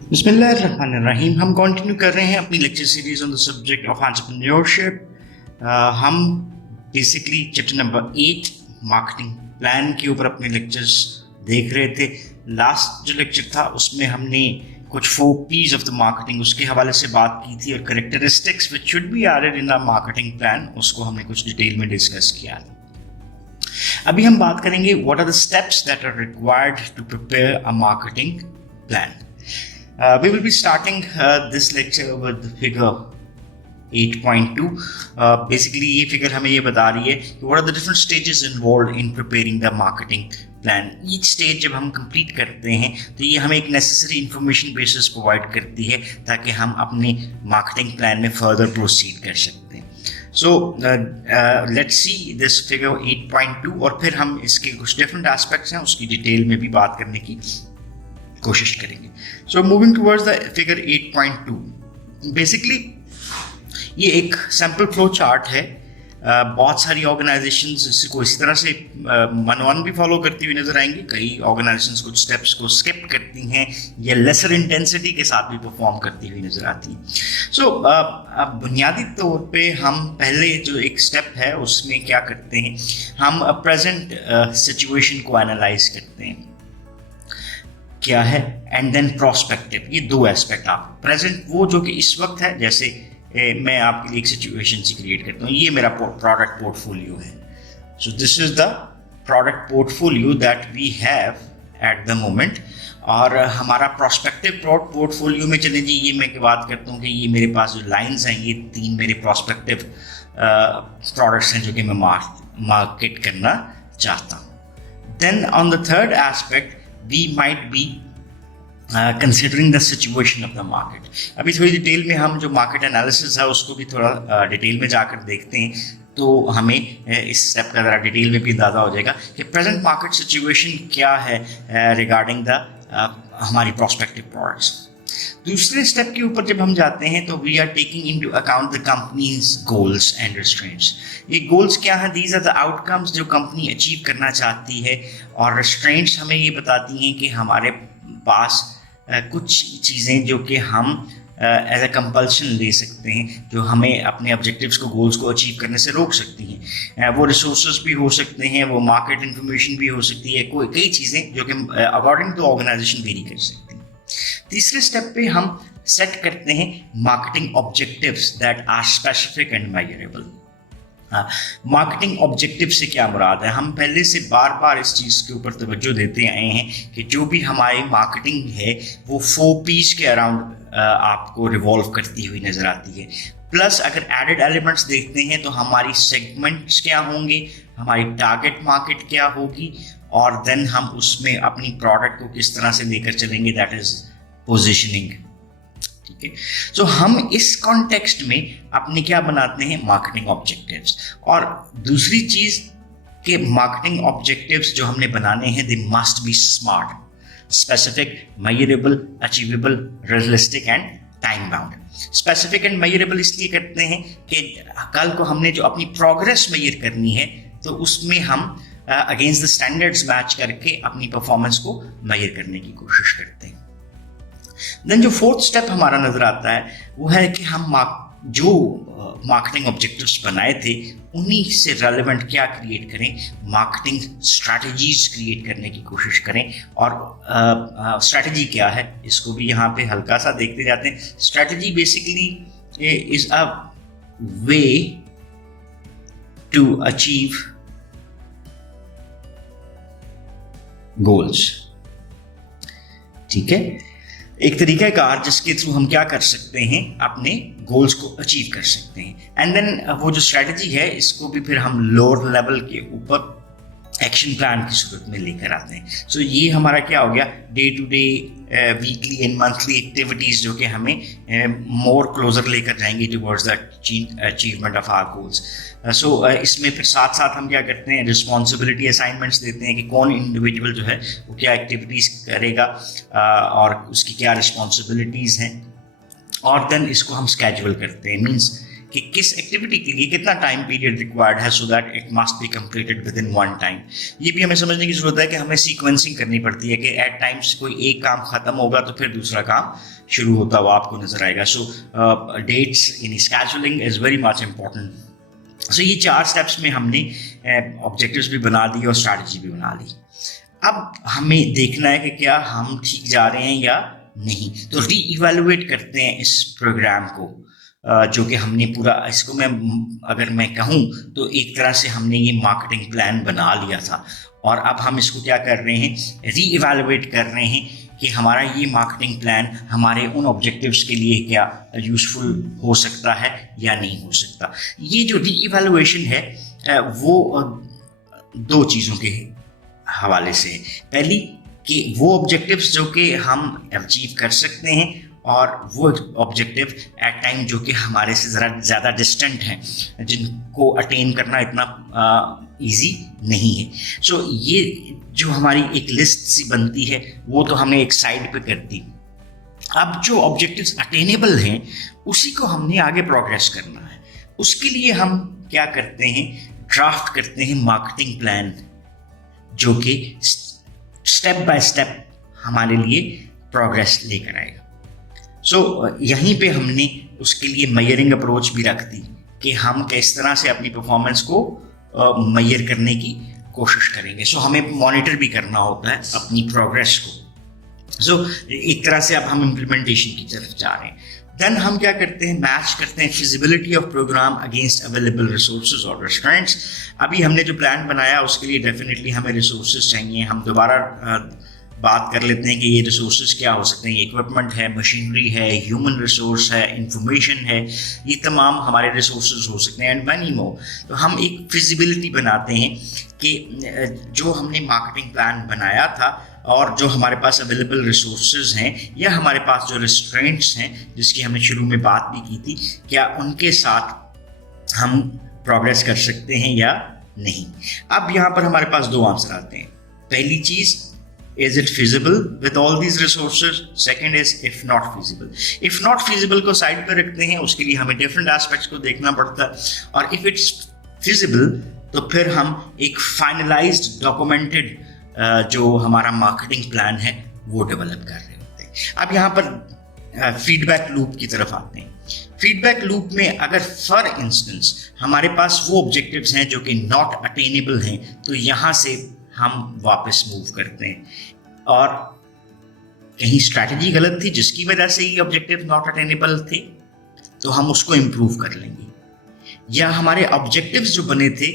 बिस्मिल्लाहिर्रहमानिर्रहीम। हम कंटिन्यू कर रहे हैं अपनी lecture series on the subject of entrepreneurship. हम basically chapter number 8 marketing plan के ऊपर अपने लेक्चर्स देख रहे थे। लास्ट जो लेक्चर था उसमें हमने कुछ 4 P's ऑफ द मार्केटिंग उसके हवाले से बात की थी और characteristics which should be added in a marketing plan उसको हमने कुछ डिटेल में डिस्कस किया। अभी हम बात करेंगे what are the steps that are required to prepare a marketing plan. We will be starting this lecture with figure 8.2. Basically ये figure हमें ये बता रही है कि what are the different stages involved in preparing the marketing plan. Each stage जब हम complete करते हैं तो ये हमें एक necessary information basis provide करती है ताकि हम अपने marketing plan में further proceed कर सकते हैं। So let's see this figure 8.2 और फिर हम इसके कुछ different aspects हैं उसकी डिटेल में भी बात करने की कोशिश करेंगे। So moving towards the figure 8.2, basically ये एक सैम्पल फ्लो चार्ट है। बहुत सारी ऑर्गेनाइजेशंस इसको इसी तरह से मनवन भी फॉलो करती हुई नजर आएंगी। कई ऑर्गेनाइजेशंस कुछ स्टेप्स को स्किप करती हैं या लेसर इंटेंसिटी के साथ भी परफॉर्म करती हुई नजर आती हैं। सो बुनियादी तौर पे हम पहले जो एक स्टेप है उसमें क्या करते हैं, हम प्रेजेंट सिचुएशन को एनालाइज करते हैं क्या है, एंड देन प्रोस्पेक्टिव। ये दो एस्पेक्ट आप प्रेजेंट वो जो कि इस वक्त है, जैसे मैं आपके लिए एक सिचुएशन सी क्रिएट करता हूँ, ये मेरा प्रोडक्ट पोर्टफोलियो है। So this is the product portfolio that we have at the moment. और हमारा प्रोस्पेक्टिव पोर्टफोलियो में चले जी, ये मैं बात करता हूँ कि ये मेरे पास जो लाइंस हैं, ये 3 मेरे प्रोस्पेक्टिव प्रोडक्ट्स हैं जो कि मैं मार्केट करना चाहता हूँ। Then on the third aspect we might be considering the situation of the market. अभी थोड़ी डिटेल में हम जो मार्केट एनालिसिस है उसको भी थोड़ा डिटेल में जाकर देखते हैं तो हमें इस स्टेप का ज़रा डिटेल में भी अंदाज़ा हो जाएगा कि प्रेजेंट मार्केट सिचुएशन क्या है रिगार्डिंग द हमारी प्रोस्पेक्टिव प्रोडक्ट्स। दूसरे स्टेप के ऊपर जब हम जाते हैं तो we are taking into account the company's goals and restraints. ये गोल्स क्या है, दीज आर द आउटकम्स जो कंपनी अचीव करना चाहती है, और रिस्ट्रेंट्स हमें ये बताती हैं कि हमारे पास कुछ चीज़ें जो कि हम एज अ कंपल्शन ले सकते हैं जो हमें अपने ऑब्जेक्टिव्स को, गोल्स को अचीव करने से रोक सकती हैं। वो रिसोर्सेज भी हो सकते हैं, वो मार्केट इन्फॉर्मेशन भी हो सकती है, कोई कई चीज़ें जो कि अकॉर्डिंग टू ऑर्गेनाइजेशन वेरी कर सकती हैं। तीसरे स्टेप पे हम सेट करते हैं marketing objectives that are specific and measurable. Marketing objective से क्या मुराद है, हम पहले से बार बार इस चीज़ के ऊपर तवज्जो देते आए हैं कि जो भी हमारी मार्केटिंग है वो 4 P's के अराउंड आपको रिवॉल्व करती हुई नजर आती है। प्लस अगर एडेड एलिमेंट्स देखते हैं तो हमारी सेगमेंट्स क्या होंगे, हमारी टारगेट मार्केट क्या होगी, और देन हम उसमें अपनी प्रोडक्ट को किस तरह से लेकर चलेंगे, दैट इज पोजिशनिंग। ठीक है, सो हम इस कॉन्टेक्स्ट में अपने क्या बनाते हैं, मार्केटिंग ऑब्जेक्टिव्स। और दूसरी चीज के मार्केटिंग ऑब्जेक्टिव्स जो हमने बनाने हैं, they must be smart, specific, measurable, achievable, realistic and time bound. Specific and measurable इसलिए करते हैं कि कल को हमने जो अपनी प्रोग्रेस मेजर करनी है तो उसमें हम अगेंस्ट द स्टैंडर्ड्स मैच करके अपनी परफॉर्मेंस को मेजर करने की कोशिश करते हैं। देन जो फोर्थ स्टेप हमारा नजर आता है वो है कि हम जो मार्केटिंग ऑब्जेक्टिव्स बनाए थे उन्हीं से रेलेवेंट क्या क्रिएट करें, मार्केटिंग स्ट्रैटेजीज क्रिएट करने की कोशिश करें। और स्ट्रैटेजी क्या है इसको भी यहाँ पे हल्का सा देखते जाते हैं। Strategy basically is a way to achieve goals. ठीक है, एक तरीका कार जिसके थ्रू हम क्या कर सकते हैं, अपने गोल्स को अचीव कर सकते हैं। एंड देन वो जो स्ट्रैटेजी है इसको भी फिर हम लोअर लेवल के ऊपर एक्शन प्लान की सूरत में लेकर आते हैं। सो ये हमारा क्या हो गया, day to day, weekly and monthly activities जो कि हमें मोर क्लोजर लेकर जाएंगे towards the achievement of our goals. So इसमें फिर साथ साथ हम क्या करते हैं, रिस्पॉन्सिबिलिटी असाइनमेंट्स देते हैं कि कौन इंडिविजुअल जो है वो क्या एक्टिविटीज़ करेगा और उसकी क्या रिस्पॉन्सिबिलिटीज़ हैं, और देन इसको हम स्केड्यूल करते हैं। मीन्स कि किस एक्टिविटी के लिए कितना टाइम पीरियड रिक्वायर्ड है so that it must be completed with in one time. ये भी हमें समझने की जरूरत है कि हमें सीक्वेंसिंग करनी पड़ती है कि एट टाइम्स कोई एक काम खत्म होगा तो फिर दूसरा काम शुरू होता हुआ आपको नजर आएगा। So dates in scheduling is very much important. So ये 4 स्टेप्स में हमने ऑब्जेक्टिव्स भी बना दिए और स्ट्रैटेजी भी बना ली। अब हमें देखना है कि क्या हम ठीक जा रहे हैं या नहीं। तो री इवेलुएट करते हैं इस प्रोग्राम को, जो कि हमने पूरा इसको अगर मैं कहूँ तो एक तरह से हमने ये मार्केटिंग प्लान बना लिया था और अब हम इसको क्या कर रहे हैं, री इवेलुएट कर रहे हैं कि हमारा ये मार्केटिंग प्लान हमारे उन ऑब्जेक्टिव्स के लिए क्या यूज़फुल हो सकता है या नहीं हो सकता। ये जो री इवेलुएशन है वो 2 चीज़ों के हवाले से है। पहली कि वो ऑब्जेक्टिव्स जो कि हम अचीव कर सकते हैं और वो ऑब्जेक्टिव एट टाइम जो कि हमारे से ज़्यादा डिस्टेंट हैं, जिनको अटेन करना इतना इजी नहीं है। सो ये जो हमारी एक लिस्ट सी बनती है वो तो हमने एक साइड पे कर दी। अब जो ऑब्जेक्टिव्स अटेनेबल हैं उसी को हमने आगे प्रोग्रेस करना है। उसके लिए हम क्या करते हैं, ड्राफ्ट करते हैं मार्केटिंग प्लान जो कि स्टेप बाय स्टेप हमारे लिए प्रोग्रेस लेकर आएगा। सो यहीं पे हमने उसके लिए मेजरिंग अप्रोच भी रख दी कि हम किस तरह से अपनी परफॉर्मेंस को मेजर करने की कोशिश करेंगे। सो हमें मॉनिटर भी करना होता है अपनी प्रोग्रेस को। सो एक तरह से अब हम इम्प्लीमेंटेशन की तरफ जा रहे हैं। देन हम क्या करते हैं, मैच करते हैं feasibility of program against available resources और रेस्टोरेंट्स। अभी हमने जो प्लान बनाया उसके लिए डेफिनेटली हमें रिसोर्सेज चाहिए। हम दोबारा बात कर लेते हैं कि ये रिसोर्सेज क्या हो सकते हैं। इक्विपमेंट है, मशीनरी है, ह्यूमन रिसोर्स है, इंफॉर्मेशन है, ये तमाम हमारे रिसोर्सेज हो सकते हैं एंड मनी मोर। तो हम एक फिजिबिलिटी बनाते हैं कि जो हमने मार्केटिंग प्लान बनाया था और जो हमारे पास अवेलेबल रिसोर्सेज हैं या हमारे पास जो रेस्टोरेंट्स हैं जिसकी हमने शुरू में बात भी की थी, क्या उनके साथ हम प्रोग्रेस कर सकते हैं या नहीं। अब यहाँ पर हमारे पास 2 आंसर आते हैं। पहली चीज़, is it feasible with all these resources? Second is if not feasible. If not feasible को साइड पर रखते हैं, उसके लिए हमें डिफरेंट एस्पेक्ट्स को देखना पड़ता है। और if it's feasible तो फिर हम एक फाइनलाइज्ड डॉक्यूमेंटेड जो हमारा मार्केटिंग प्लान है वो डेवलप कर रहे होते हैं। अब यहाँ पर फीडबैक लूप की तरफ आते हैं। फीडबैक लूप में अगर फॉर इंस्टेंस हमारे पास वो ऑब्जेक्टिव्स हैं जो कि नॉट अटेनेबल हैं, तो यहाँ से हम वापस मूव करते हैं और कहीं स्ट्रैटेजी गलत थी जिसकी वजह से ये ऑब्जेक्टिव नॉट अटेनेबल थे तो हम उसको इम्प्रूव कर लेंगे, या हमारे ऑब्जेक्टिव्स जो बने थे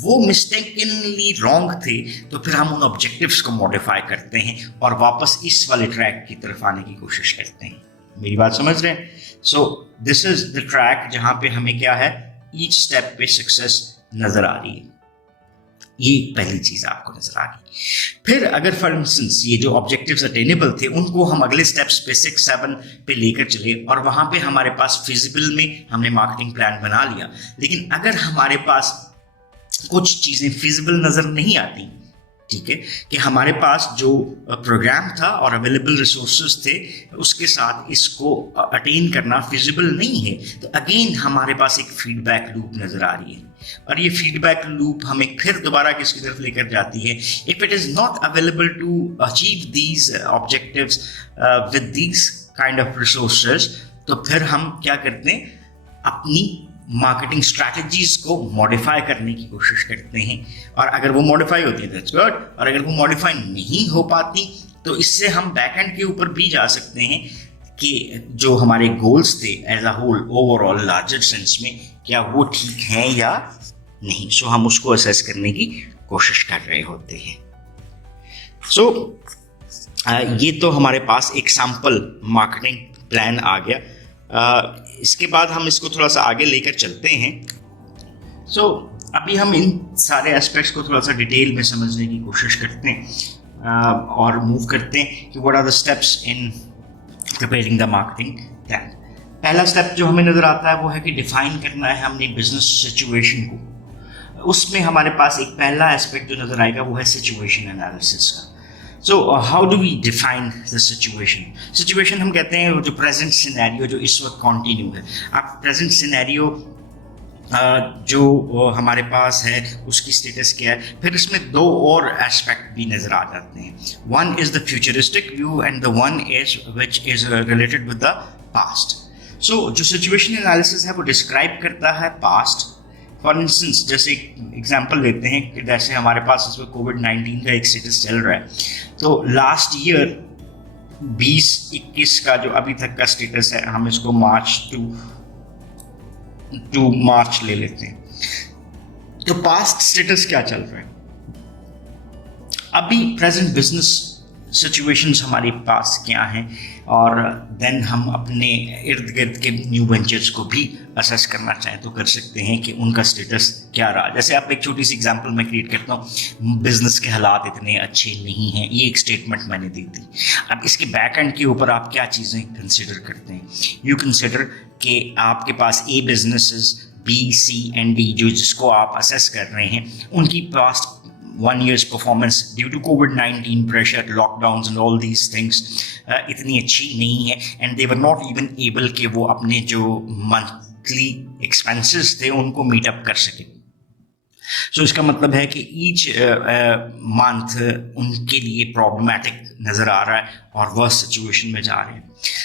वो मिस्टेकनली रॉन्ग थे तो फिर हम उन ऑब्जेक्टिव्स को मॉडिफाई करते हैं और वापस इस वाले ट्रैक की तरफ आने की कोशिश करते हैं। मेरी बात समझ रहे हैं? सो दिस इज द ट्रैक जहां पे हमें क्या है, ईच स्टेप पे सक्सेस नजर आ रही है। ये पहली चीज आपको नजर आ गई। फिर अगर फॉर इंस्टेंस ये जो ऑब्जेक्टिव्स अटेनेबल थे उनको हम अगले स्टेप्स पे 6-7 पे लेकर चले और वहां पे हमारे पास फिजिबल में हमने मार्केटिंग प्लान बना लिया, लेकिन अगर हमारे पास कुछ चीजें फिजिबल नजर नहीं आती, ठीक है, कि हमारे पास जो प्रोग्राम था और अवेलेबल रिसोर्सेज थे उसके साथ इसको अटेन करना फिजिबल नहीं है, तो अगेन हमारे पास एक फीडबैक लूप नजर आ रही है। और ये फीडबैक लूप हमें फिर दोबारा किसकी तरफ लेकर जाती है, if it is not available to achieve these objectives with these kind of resources, तो फिर हम क्या करते हैं, अपनी मार्केटिंग स्ट्रैटेजीज को मॉडिफाई करने की कोशिश करते हैं। और अगर वो मॉडिफाई होती है दैट्स गुड, और अगर वो मॉडिफाई नहीं हो पाती तो इससे हम बैकएंड के ऊपर भी जा सकते हैं कि जो हमारे गोल्स थे as a whole overall larger sense में क्या वो ठीक हैं या नहीं। सो हम उसको असेस करने की कोशिश कर रहे होते हैं। सो ये तो हमारे पास एक सैंपल मार्केटिंग प्लान आ गया। इसके बाद हम इसको थोड़ा सा आगे लेकर चलते हैं। सो अभी हम इन सारे एस्पेक्ट्स को थोड़ा सा डिटेल में समझने की कोशिश करते हैं और मूव करते हैं कि what are the steps in preparing the marketing plan. पहला स्टेप जो हमें नज़र आता है वो है कि डिफाइन करना है हमने बिजनेस सिचुएशन को। उसमें हमारे पास एक पहला एस्पेक्ट जो नज़र आएगा वो है सिचुएशन एनालिसिस का। So how do we define the situation? Situation हम कहते हैं जो प्रेजेंट सिनेरियो जो इस वक्त कॉन्टिन्यू है। आप प्रेजेंट सिनेरियो जो हमारे पास है उसकी स्टेटस क्या है। फिर इसमें दो और एस्पेक्ट भी नज़र आ जाते हैं, one is the futuristic view and the one is which is related with the past. So जो सिचुएशन एनालिसिस है वो डिस्क्राइब करता है पास्ट। फॉर इंस्टेंस जैसे एग्जांपल लेते हैं कि जैसे हमारे पास इसमें कोविड-19 का एक स्टेटस चल रहा है, तो लास्ट ईयर 2021 का जो अभी तक का स्टेटस है, हम इसको मार्च टू मार्च ले लेते हैं। तो पास्ट स्टेटस क्या चल रहा है, अभी प्रेजेंट बिजनेस सिचुएशंस हमारे पास क्या हैं, और देन हम अपने इर्द गिर्द के न्यू वेंचर्स को भी असेस करना चाहें तो कर सकते हैं कि उनका स्टेटस क्या रहा। जैसे आप एक छोटी सी एग्जांपल मैं क्रिएट करता हूँ, बिजनेस के हालात इतने अच्छे नहीं हैं, ये एक स्टेटमेंट मैंने दी थी। अब इसके बैक एंड के ऊपर आप क्या चीज़ें कंसिडर करते हैं, यू कंसिडर कि आपके पास A businesses B C and D जो जिसको आप असेस कर रहे हैं, उनकी past 1 year's performance due to COVID-19 pressure, lockdowns and all these things इतनी अच्छी नहीं है, and they were not even able कि वो अपने जो monthly expenses थे उनको meet up कर सके। सो इसका मतलब है कि ईच मंथ उनके लिए प्रॉब्लमैटिक नज़र आ रहा है और वह सिचुएशन में जा रहे हैं।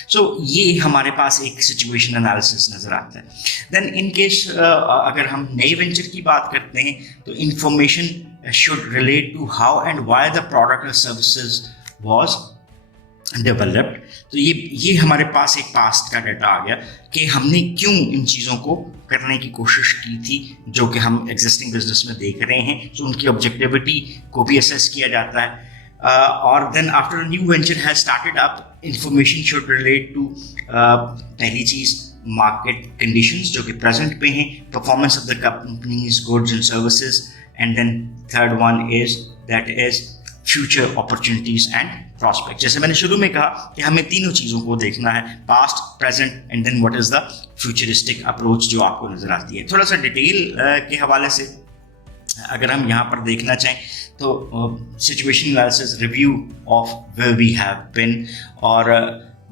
सो ये हमारे पास एक सिचुएशन एनालिसिस नज़र आता है। देन इन केस अगर हम नए वेंचर की बात करते हैं तो information should relate to how and why the product और सर्विसेज वाज डेवलप्ड। तो ये हमारे पास एक पास्ट का डाटा आ गया कि हमने क्यों इन चीज़ों को करने की कोशिश की थी जो कि हम एग्जिस्टिंग बिजनेस में देख रहे हैं। तो उनकी ऑब्जेक्टिविटी को भी असेस किया जाता है। और then after new venture has started up, information should relate to पहली चीज़ मार्केट कंडीशंस जो कि प्रेजेंट पे हैं, performance of the company's goods and services, and then third one is that is future opportunities and prospect. जैसे मैंने शुरू में कहा कि हमें तीनों चीज़ों को देखना है, past, present and then what is the futuristic approach जो आपको नजर आती है। थोड़ा सा डिटेल के हवाले से अगर हम यहाँ पर देखना चाहें तो situation analysis, review of where we have been, और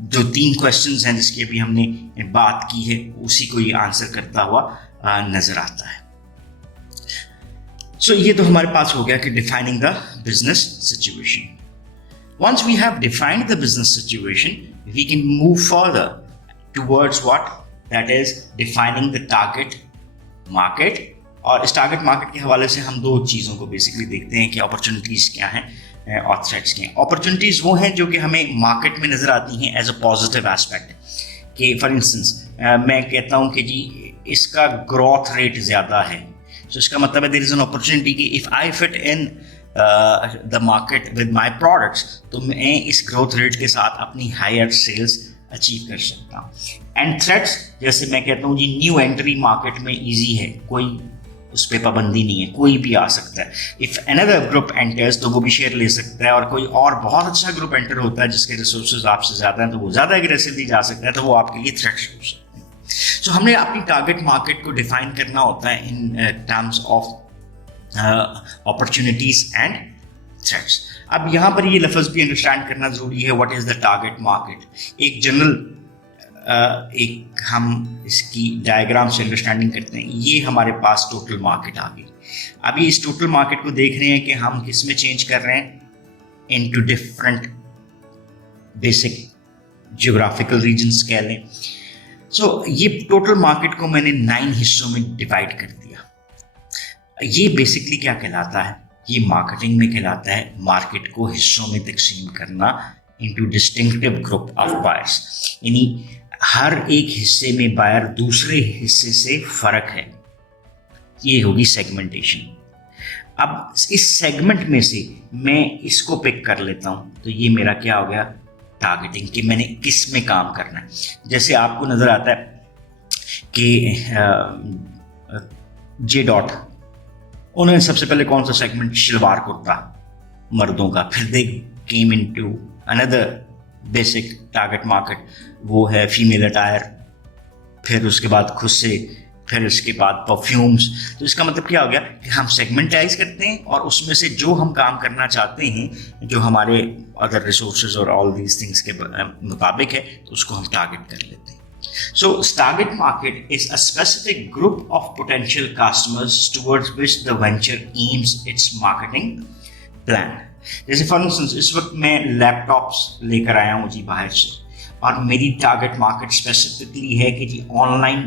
जो 3 क्वेश्चंस हैं जिसकी अभी हमने बात की है उसी को ये आंसर करता हुआ नजर आता है। सो ये तो हमारे पास हो गया कि defining the business situation. Once we have defined the business situation, we can move further towards what? That is defining the target market। और इस टारगेट मार्केट के हवाले से हम 2 चीज़ों को बेसिकली देखते हैं कि अपॉर्चुनिटीज़ क्या हैं और थ्रेट्स क्या हैं। अपॉर्चुनिटीज़ वो हैं जो कि हमें मार्केट में नज़र आती हैं एज अ पॉजिटिव एस्पेक्ट, कि फॉर इंस्टेंस मैं कहता हूँ कि जी इसका ग्रोथ रेट ज़्यादा है। सो इसका मतलब है देयर इज़ एन अपॉर्चुनिटी कि if I fit in the market with my products, तो मैं इस ग्रोथ रेट के साथ अपनी हायर सेल्स अचीव कर सकता हूँ। एंड थ्रेट्स, जैसे मैं कहता हूँ जी न्यू एंट्री मार्केट में इजी है, कोई उस पर पाबंदी नहीं है, कोई भी आ सकता है। इफ़ अनदर ग्रुप एंटर्स तो वो भी शेयर ले सकता है, और कोई और बहुत अच्छा ग्रुप एंटर होता है जिसके रिसोर्सेज आपसे ज़्यादा हैं तो वो ज़्यादा एग्रेसिवली जा सकता है, तो वो आपके लिए थ्रेट्स हो सकते हैं। सो हमने अपनी टारगेट मार्केट को डिफाइन करना होता है in terms of opportunities and threats. अब यहाँ पर ये लफ्ज़ भी अंडरस्टैंड करना ज़रूरी है, what is the target market. एक जनरल एक हम इसकी डायग्राम से अंडरस्टैंडिंग करते हैं। ये हमारे पास टोटल मार्केट आ गई। अभी इस टोटल मार्केट को देख रहे हैं कि हम किस में चेंज कर रहे हैं, into different basic geographical regions कह लें। सो ये टोटल मार्केट को मैंने 9 हिस्सों में डिवाइड कर दिया। ये बेसिकली क्या कहलाता है, ये मार्केटिंग में कहलाता है मार्केट को हिस्सों में तकसीम करना into distinctive group of buyers. यानी हर एक हिस्से में बायर दूसरे हिस्से से फर्क है, ये होगी सेगमेंटेशन। अब इस सेगमेंट में से मैं इसको पिक कर लेता हूँ, तो ये मेरा क्या हो गया, टारगेटिंग, कि मैंने किस में काम करना है। जैसे आपको नज़र आता है कि जे डॉट, उन्होंने सबसे पहले कौन सा सेगमेंट, शलवार कुर्ता मर्दों का, फिर they came into another basic target market, वो है फीमेल अटायर, फिर उसके बाद खुद से, फिर उसके बाद परफ्यूम्स। तो इसका मतलब क्या हो गया कि हम सेगमेंटाइज करते हैं और उसमें से जो हम काम करना चाहते हैं, जो हमारे अदर रिसोर्सेज और ऑल दीज थिंग्स के मुताबिक है, तो उसको हम टारगेट कर लेते हैं। So, target market is a specific group of potential customers towards which the venture aims its marketing plan. जैसे फॉर इंस्टेंस इस वक्त मैं लैपटॉप्स लेकर आया हूँ जी बाहर से, और मेरी टारगेट मार्केट स्पेसिफिकली है कि जी ऑनलाइन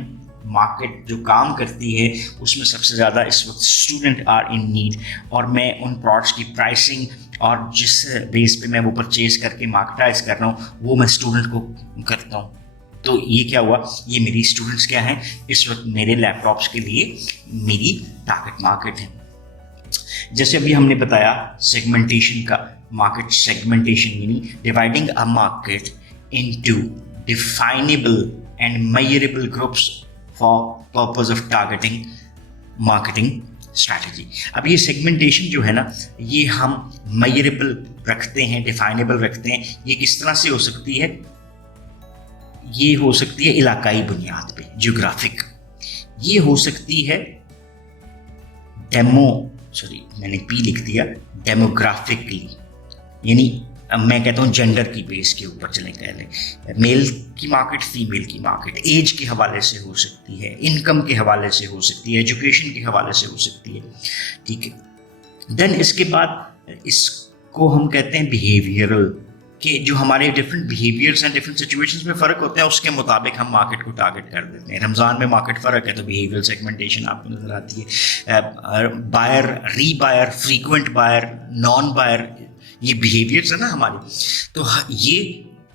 मार्केट जो काम करती है उसमें सबसे ज़्यादा इस वक्त स्टूडेंट आर इन नीड, और मैं उन प्रोडक्ट्स की प्राइसिंग और जिस बेस पे मैं वो परचेज करके मार्केटाइज कर रहा हूँ वो मैं स्टूडेंट को करता हूँ। तो ये क्या हुआ, ये मेरी स्टूडेंट्स क्या हैं इस वक्त मेरे लैपटॉप्स के लिए मेरी टारगेट मार्केट है। जैसे अभी हमने बताया सेगमेंटेशन का, market segmentation meaning dividing a market into definable and measurable groups for purpose of targeting marketing strategy. अब ये सेगमेंटेशन जो है ना, ये हम मेजरेबल रखते हैं, डिफाइनेबल रखते हैं। ये किस तरह से हो सकती है, ये हो सकती है इलाकाई बुनियाद पे, जियोग्राफिक। ये हो सकती है मैंने पी लिख दिया, डेमोग्राफिकली, यानी मैं कहता हूँ जेंडर की बेस के ऊपर चलें, कह लें मेल की मार्केट, फीमेल की मार्केट, एज के हवाले से हो सकती है, इनकम के हवाले से हो सकती है, एजुकेशन के हवाले से हो सकती है, ठीक है। देन इसके बाद इसको हम कहते हैं बिहेवियरल, कि जो हमारे डिफरेंट बिहेवियर्स हैं, डिफरेंट सिचुएशंस में फ़र्क होता है, उसके मुताबिक हम मार्केट को टारगेट कर देते हैं। रमज़ान में मार्केट फ़र्क है तो बिहेवियरल सेगमेंटेशन आपको नज़र आती है। Buyer, re buyer, frequent buyer, non buyer, ये बिहेवियर्स है ना हमारे, तो ये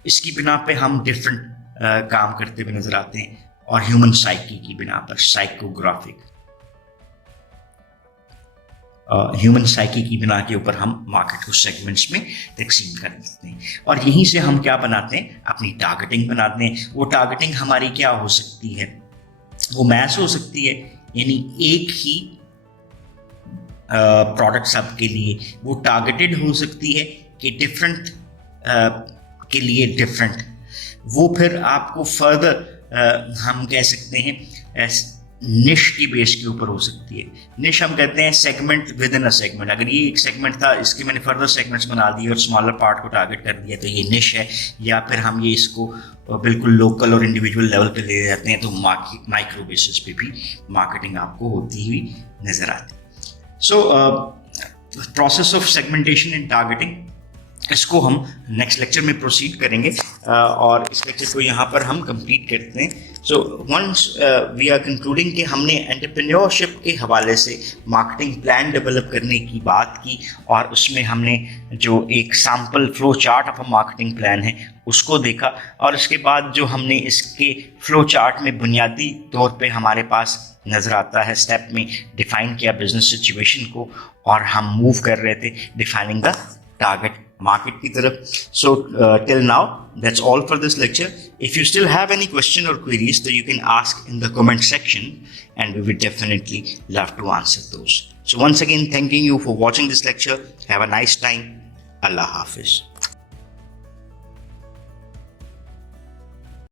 इसकी बिना पे हम डिफरेंट काम करते हुए नज़र आते हैं। और ह्यूमन साइकी की बिना पर, साइकोग्राफिक, ह्यूमन साइकी की बिना के ऊपर हम मार्केट को सेगमेंट्स में तकसीम कर देते हैं, और यहीं से हम क्या बनाते हैं, अपनी टारगेटिंग बनाते हैं। वो टारगेटिंग हमारी क्या हो सकती है, वो मैस हो सकती है, यानी एक ही प्रोडक्ट सब के लिए वो टारगेटेड हो सकती है कि डिफरेंट के लिए डिफरेंट। वो फिर आपको फर्दर हम कह सकते हैं निश की बेस के ऊपर हो सकती है। निश हम कहते हैं segment with in a segment. अगर ये एक सेगमेंट था, इसके मैंने फर्दर सेगमेंट्स बना दिए और स्मॉलर पार्ट को टारगेट कर दिया, तो ये निश है। या फिर हम ये इसको बिल्कुल लोकल और इंडिविजुअल लेवल पे ले जाते हैं, तो माइक्रो बेसिस पे भी मार्केटिंग आपको होती हुई नजर आती है। So process of segmentation and targeting, इसको हम नेक्स्ट लेक्चर में प्रोसीड करेंगे, और इस लेक्चर को यहाँ पर हम कंप्लीट करते हैं। So once we are concluding कि हमने एंटरप्रेन्योरशिप के हवाले से मार्केटिंग प्लान डेवलप करने की बात की, और उसमें हमने जो एक sample flow chart of a marketing plan है उसको देखा, और उसके बाद जो हमने इसके फ्लो चार्ट में बुनियादी तौर पे हमारे पास नज़र आता है स्टेप में डिफाइन किया बिजनेस सिचुएशन को, और हम मूव कर रहे थे डिफाइनिंग द टारगेट मार्केट की तरफ। So till now that's all for this lecture. If you still have any question or queries, then you can ask in the comment section and we will definitely love to answer those. So once again, thanking you for watching this lecture. Have a nice time. Allah Hafiz.